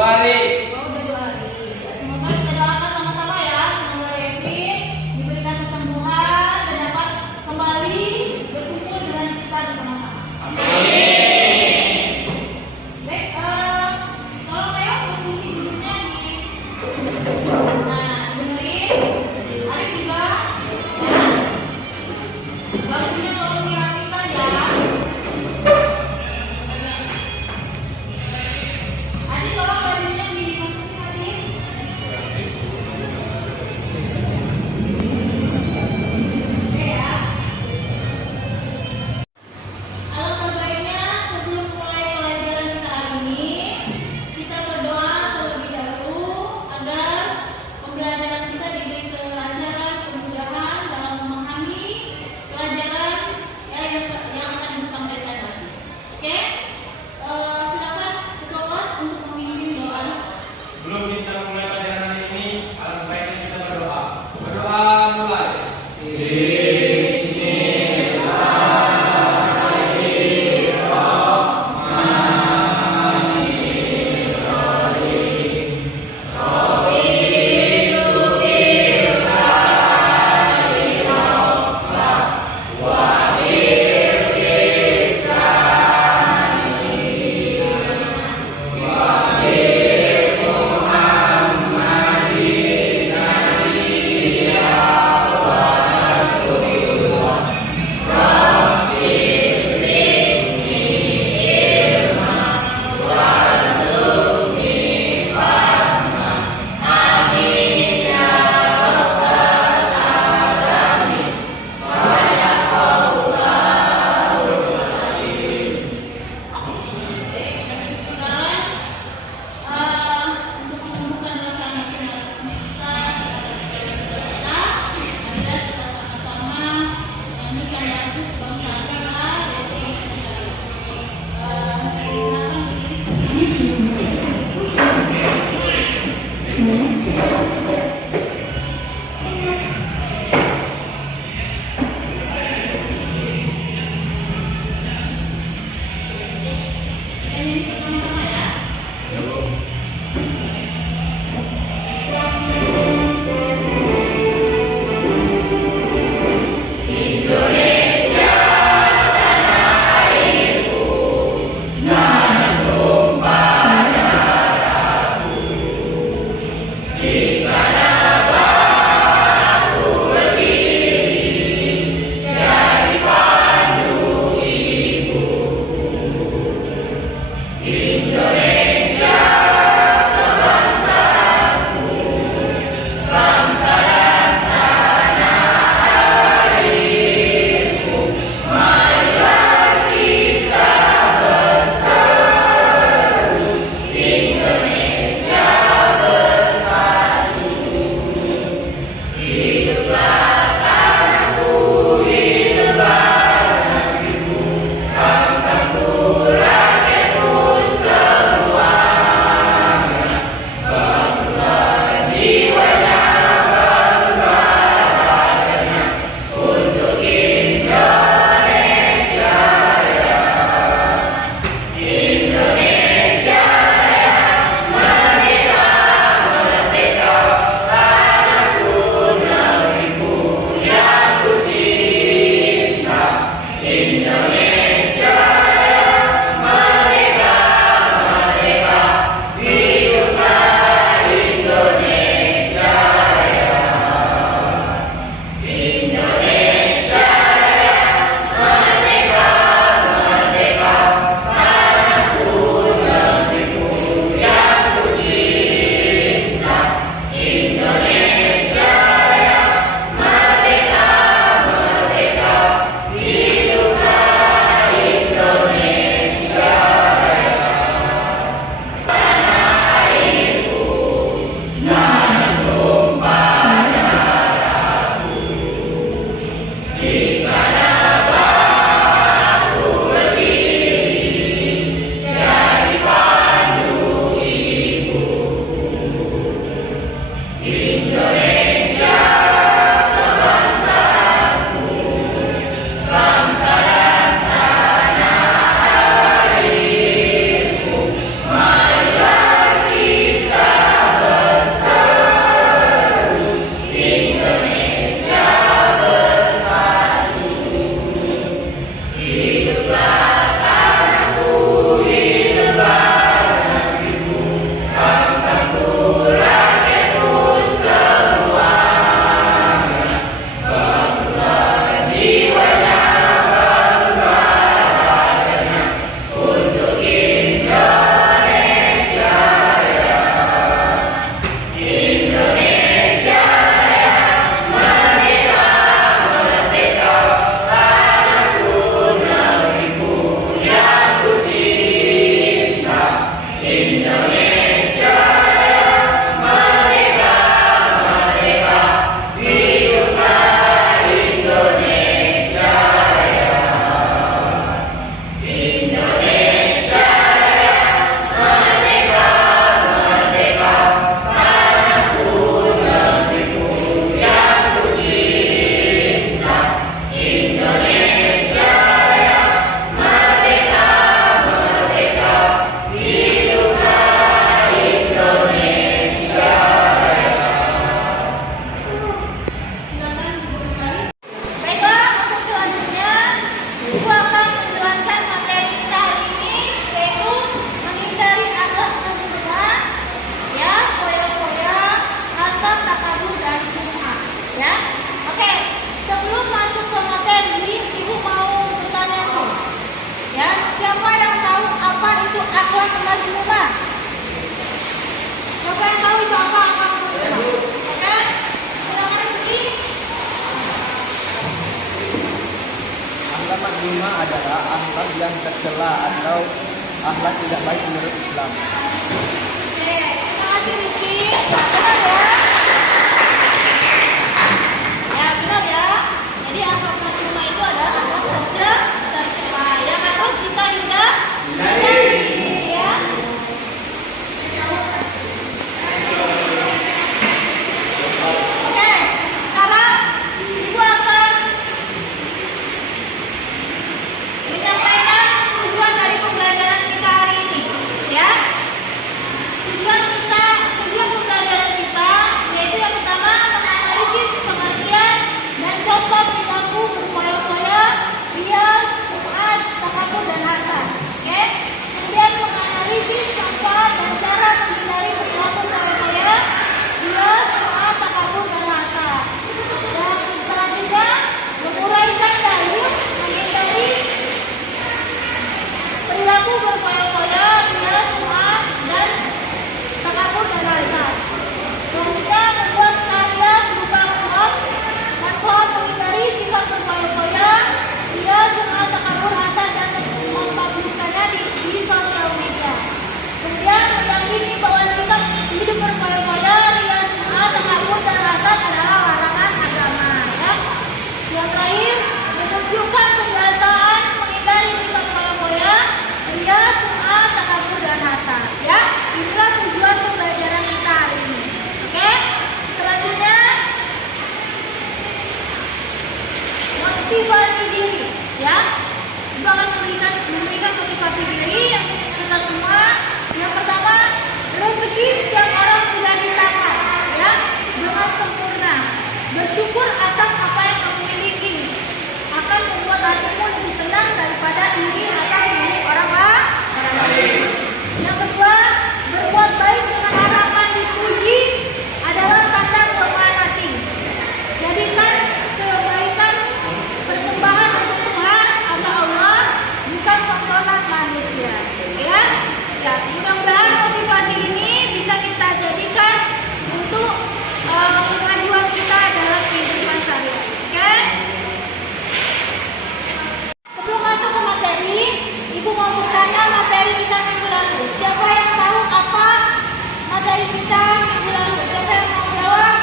hari. Oh, udah 2 hari. Semoga kita doakan sama-sama ya. Semoga Revi diberikan kesembuhan dan dapat kembali berkumpul dengan kita bersama-sama. Amin. Baik, tolong ya posisi duduknya di. Nah, dengerin. Ari juga. Ya. Bajunya tolong dirapikan ya. Adi tolong bajunya dimasukin Adi. Oke ya. Alangkah baiknya sebelum mulai pelajaran kita hari ini, kita berdoa terlebih dahulu agar pembelajaran kita diberi kelancaran, kemudahan dalam memahami pelajaran yang akan disampaikan nanti. Oke? Silakan ketua kelas untuk memimpin doa. Sebelum kita mulai pelajaran hari ini, alangkah baiknya kita berdoa. Berdoa mulai. Untuk menumbuhkan rasa nasionalisme kita terhadap negara kita, marilah kita sama-sama nyanyikan lagu kebangsaan kita, yaitu silakan berdiri. Nyanyi bersama-sama ya. Di adalah akhlak yang tercela atau akhlak tidak baik menurut Islam. Oke, terima kasih Rizky. Benar ya? Ya, benar ya. Jadi akhlak tercela itu adalah akhlak tercela yang harus kita hindari ya. Oke, sekarang Ibu akan menyampaikan tujuan dari pembelajaran kita hari ini, ya. Tujuan pembelajaran kita yaitu yang pertama menganalisis pengertian dan contoh perilaku berpoya-poya, riya, sum'at, takabur dan hasad. Oke. Kemudian menganalisis manfaat dan cara menghindari perilaku poya-poya, riya, sum'at, takabur dan hasad. Dan selanjutnya menguraikan dalil menghindari perilaku berpoya-poya, riya, sum'at dan takabur dan hasad. Selanjutnya membuat karya berupa manfaat menghindari sifat berpoya-poya, riya, sum'at, takabur, hasad dan mempubliskannya di sosial media. Kemudian meyakini bahwa sifat hidup berpoya-poya, riya, sum'at, takabur dan hasad adalah larangan agama, ya. Yang terakhir, menunjukkan kebiasaan menghindari sifat poya-poya, riya, sum'at, takabur dan hasad, ya. Inilah tujuan pembelajaran kita hari ini. Oke? Selanjutnya motivasi diri, ya. Ibu akan memberikan motivasi diri yang kita semua. Yang pertama, rezeki setiap orang sudah di tangan, ya, dengan sempurna. Bersyukur atas apa yang kamu miliki akan membuat hatimu lebih tenang daripada iri atas milik orang lain. Yang kedua, berbuat baik dengan harapan dipuji adalah tanda kelemah hati. Jadikan kebaikan persembahan untuk Tuhan atau Allah, bukan tontonan manusia. Ya, ya. Mudah-mudahan motivasi ini bisa kita jadikan untuk pengajuan kita dalam kehidupan sehari-hari. Oke? Sebelum masuk ke materi, Ibu mau bertanya materi kita minggu lalu. Siapa yang tahu apa materi kita minggu lalu? Siapa yang mau jawab?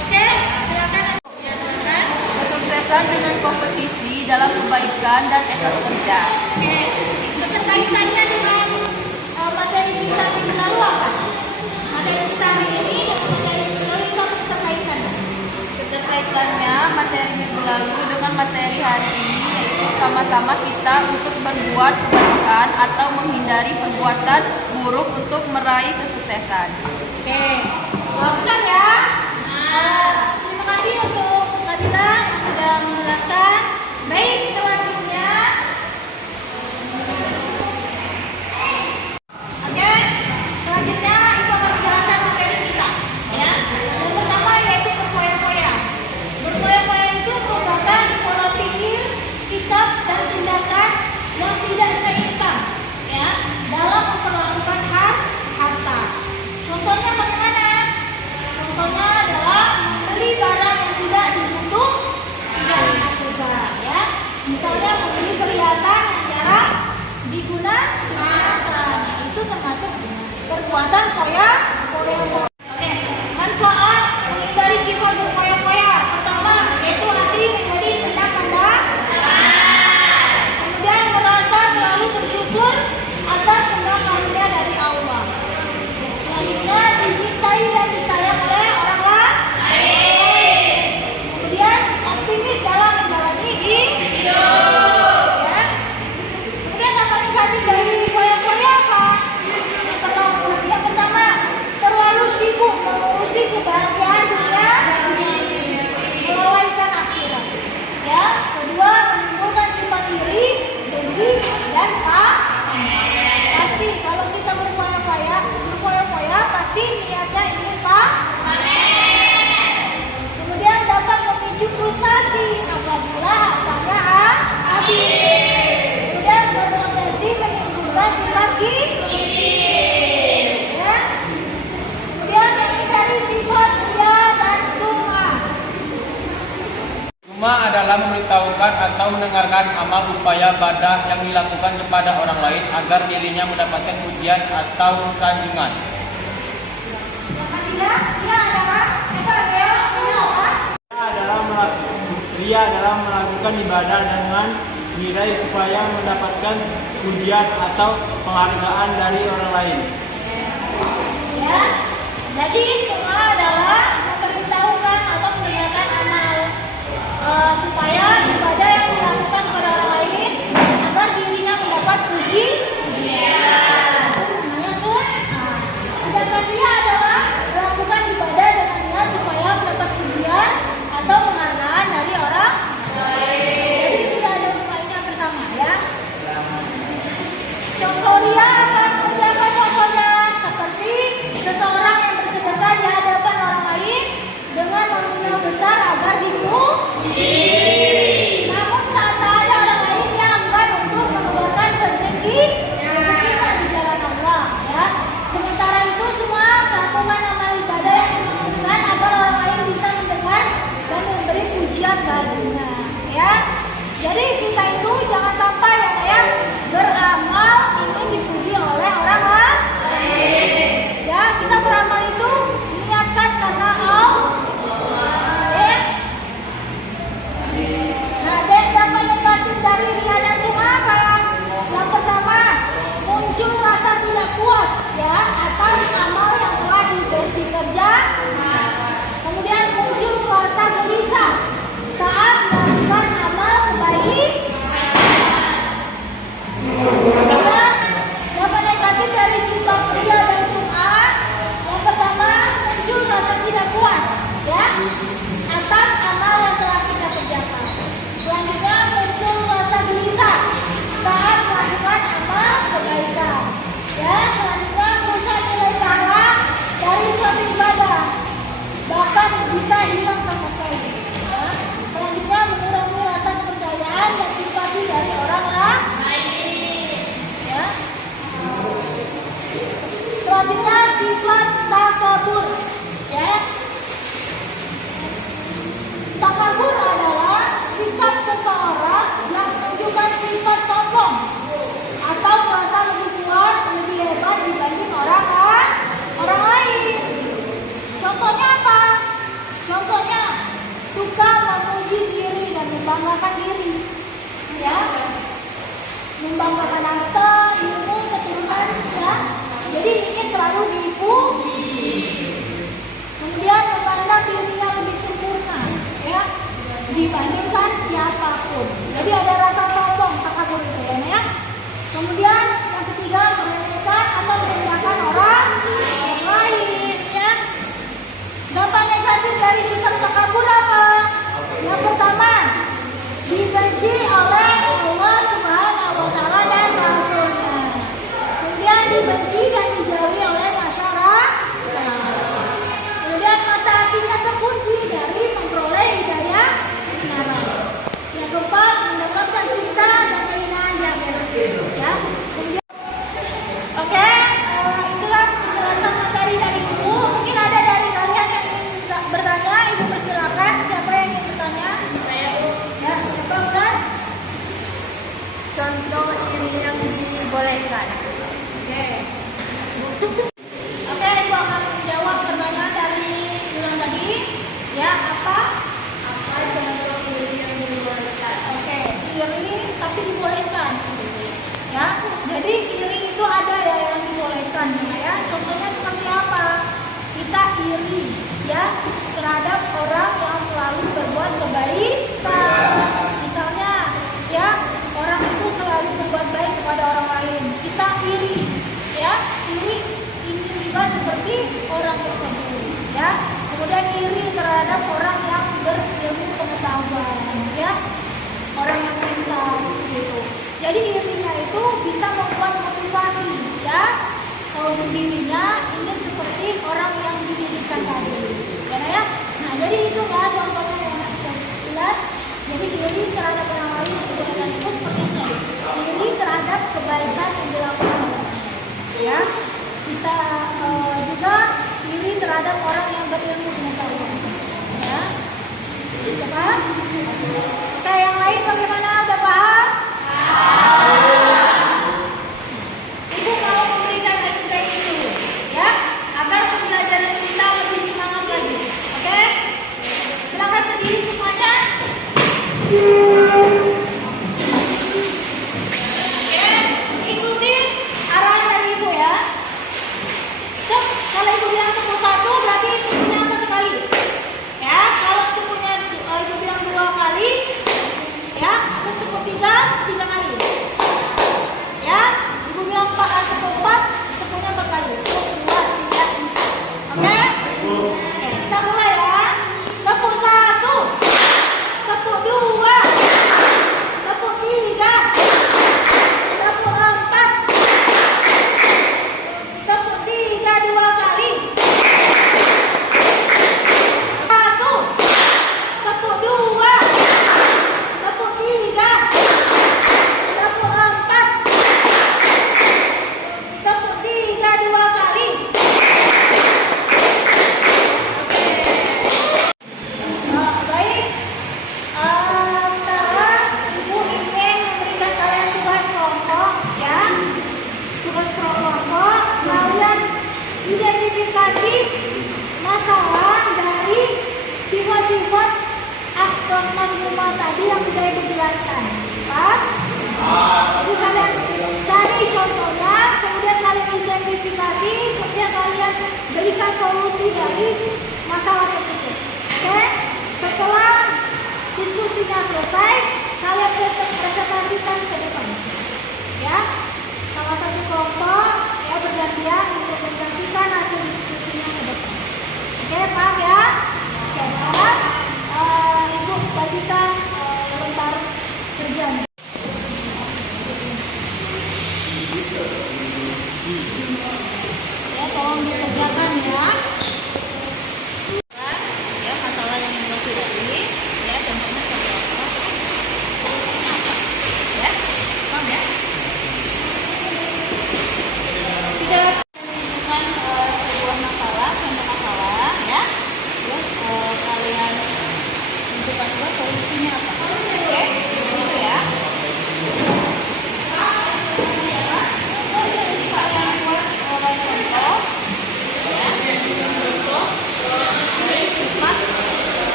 Oke, silakan. Ya, silakan. Kesuksesan dengan kompetisi dalam kebaikan dan etos kerja. Oke, keterkaitannya dengan materi kita minggu lalu apa? Materi kita hari ini dan materi minggu lalu itu apa keterkaitannya? Keterkaitannya materi minggu lalu dengan materi hari ini yaitu sama-sama kita untuk berbuat kebaikan atau menghindari perbuatan buruk untuk meraih kesuksesan. Oke, maafkan ya. Terima kasih untuk Fadila yang sudah menjelaskan. Baik, selanjutnya. Oke, selanjutnya Ibu akan menjelaskan materi kita. Ya, yang pertama yaitu berpoya-poya. Berpoya-poya itu merupakan pola pikir, sikap dan tindakan yang tidak seimbang, ya, dalam memperlakukan harta. Contohnya bagaimana? Contohnya adalah membeli barang yang tidak dibutuhkan, ya. Misalnya melakukan atau mendengarkan amal upaya badah yang dilakukan kepada orang lain agar dirinya mendapatkan pujian atau sanjungan. Ria adalah melakukan ibadah dengan nilai supaya mendapatkan pujian atau penghargaan dari orang lain. Ya, jadi semua adalah memberitahukan atau mengerjakan amal supaya ibadah yang dilakukan kepada orang lain agar dirinya mendapat pujian. Namanya sunnah. Sedangkan dia adalah melakukan ibadah dengan niat supaya mendapat pujian atau penghargaan dari orang lain. Jadi tidak ada semuanya bersama ya. Contoh dia apa? Seperti apa contohnya? Seperti seseorang yang bersedekah di hadapan orang lain dengan nominal besar agar dipuji. Namun saat ada orang lain yang enggan untuk mengeluarkan rezekinya di jalan Allah, ya. Sementara itu semua melakukan amal ibadah yang dimaksudkan agar orang lain bisa mendengar dan memberi pujian baginya, ya. Jadi kita itu jangan sampai ya beramal ingin dipuji oleh orang lain. Ya, kita beramal itu niatkan karena Allah. Ya. Nah, dampak negatif dari ria dan sum'ah apa ya? Yang pertama, muncul rasa tidak puas ya atas amal yang telah dikerjakan. Kemudian muncul rasa gelisah saat melakukan amal kebaikan. Dampak negatif dari sifat ria dan sum'ah, yang pertama muncul rasa tidak puas ya atas amal yang telah kita kerjakan. Selanjutnya muncul rasa gelisah saat melakukan amal kebaikan. Ya, selanjutnya muncul nilai pahala dari suatu ibadah, bahkan bisa hilang sama sekali. Ya. Selanjutnya mengurangi rasa kepercayaan dan simpati dari orang lain. Ya. Selanjutnya sifat takabur. Ya. Takabur adalah sikap seseorang yang menunjukkan sifat sombong atau merasa lebih kuat, lebih hebat dibanding orang lain. Contohnya apa? Contohnya suka memuji diri dan membanggakan diri, ya, membanggakan harta, ilmu, keturunan, ya. Jadi ingin selalu dipuji. Kemudian memandang dirinya lebih sempurna, ya, dibandingkan siapapun. Jadi ada rasa sombong, takabur itu ya. Kemudian yang ketiga, meremehkan atau merendahkan orang lain, ya. Dampak negatif dari sikap takabur apa? Yang pertama, dibenci oleh Allah Subhanahu wa Ta'ala dan Rasulnya. Kemudian dibenci dan dijauhi oleh masyarakat. Kemudian mata hatinya terkunci dari memperoleh hidayah kebenaran. Yang keempat, mendapatkan siksa dan kehinaan di akhirat. Ya. Kemudian, oke, itulah penjelasan materi dari Ibu. Mungkin ada dari kalian yang ingin bertanya, Ibu persilakan. Siapa yang ingin bertanya? Saya, Bu. Ya, siapa udah? Contoh ini yang dibolehkan. Oke. Oke, Ibu akan menjawab pertanyaan dari bulan tadi. Ya, apa? Apa contoh iri yang dibolehkan? Oke, iri tapi dibolehkan. Ya, jadi iri itu ada ya yang dibolehkan ya. Contohnya seperti apa? Kita iri ya terhadap orang yang selalu berbuat kebaikan. Misalnya ya, orang itu selalu berbuat baik kepada orang lain. Kita iri ya, iri ingin juga seperti orang tersebut ya. Kemudian iri terhadap orang yang berilmu pengetahuan ya, orang yang pintar gitu. Jadi irinya itu bisa membuat motivasi ya untuk dirinya ingin seperti orang yang didirikan tadi ya. Nah, jadi itu kan contohnya yang kita lihat. Jadi iri terhadap orang lain itu seperti itu. Iri terhadap kebaikan yang dilakukan orang lain ya. Bisa juga iri terhadap orang yang berilmu pengetahuan ya. Oke, yang lain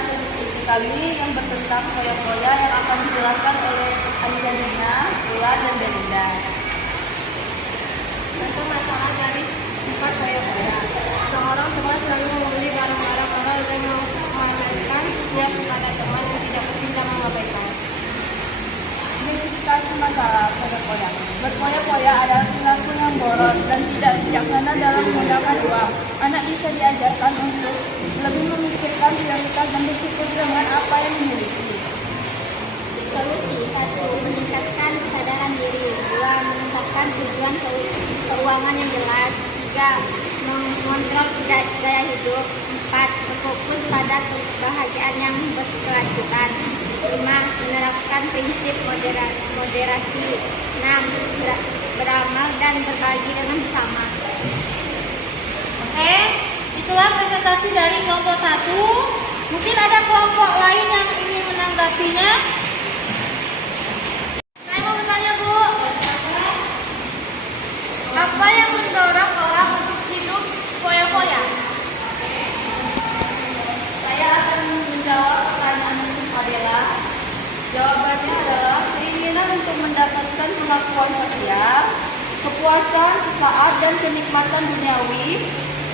hasil diskusi kami yang bertentang foya-foya yang akan dijelaskan oleh Anissa Dina, Ulan, dan Belinda. Untuk masalah dari sifat foya-foya, seorang teman selalu membeli barang-barang orang dan memamerkan dia kepada teman yang tidak bercinta mengabaikan. Identifikasi masalah foya-foya. Berfoya-foya adalah perilaku yang boros dan tidak bijaksana dalam menggunakan uang. Anak bisa diajarkan untuk lebih memikirkan prioritas dan bersyukur dengan apa yang dimiliki. Solusi: 1. Meningkatkan kesadaran diri. 2. Menetapkan tujuan keuangan yang jelas. 3. Mengontrol gaya hidup. 4. Berfokus pada kebahagiaan yang berkelanjutan. 5. Menerapkan prinsip moderasi. 6. Beramal dan berbagi dengan sesama. Oke, itulah presentasi dari kelompok 1. Mungkin ada kelompok lain yang ingin menanggapinya. Saya mau bertanya, Bu. Apa yang mendorong orang untuk hidup foya-foya? Saya akan menjawab pertanyaan untuk Adela. Jawabannya adalah keinginan untuk mendapatkan pengakuan sosial, kepuasan sesaat dan kenikmatan duniawi,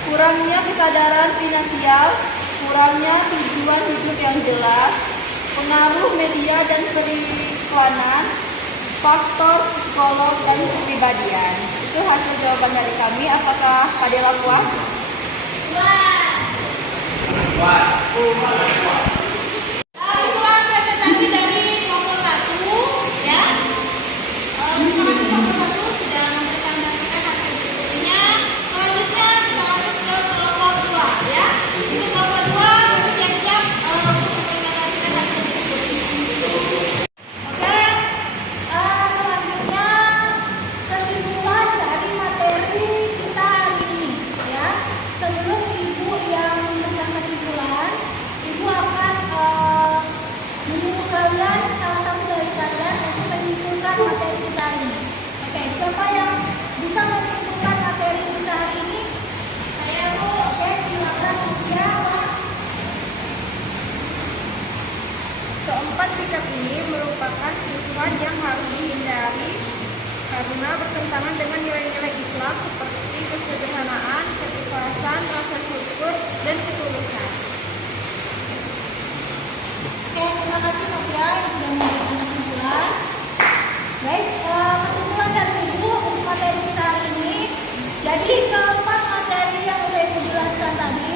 kurangnya kesadaran finansial, kurangnya tujuan hidup yang jelas, pengaruh media dan periklanan, faktor psikolog dan kepribadian. Itu hasil jawaban dari kami. Apakah Adela puas? Itulah presentasi dari kelompok 1, ya. Terima kasih kelompok 1 sudah mempresentasikan hasil diskusinya. Selanjutnya kita lanjut ke kelompok 2, ya. Untuk kelompok 2 siap-siap untuk mempresentasikan hasil diskusi. Oke, selanjutnya kesimpulan dari materi kita hari ini, ya. Sebelum Ibu yang memberikan kesimpulan, Ibu akan menyuruh kalian, salah satu dari kalian untuk menyimpulkan materi kita hari ini. Oke, siapa yang bisa menyimpulkan materi kita hari ini? Saya, Bu. Oke, silakan. Ya, Pak. Keempat sikap ini merupakan sifat yang harus dihindari karena bertentangan dengan nilai-nilai Islam seperti kesederhanaan, keikhlasan, rasa syukur, dan ketulusan. Oke, terima kasih Novia yang sudah memberikan kesimpulan. Baik, kesimpulan dari Ibu untuk materi kita hari ini. Jadi keempat materi yang sudah Ibu jelaskan tadi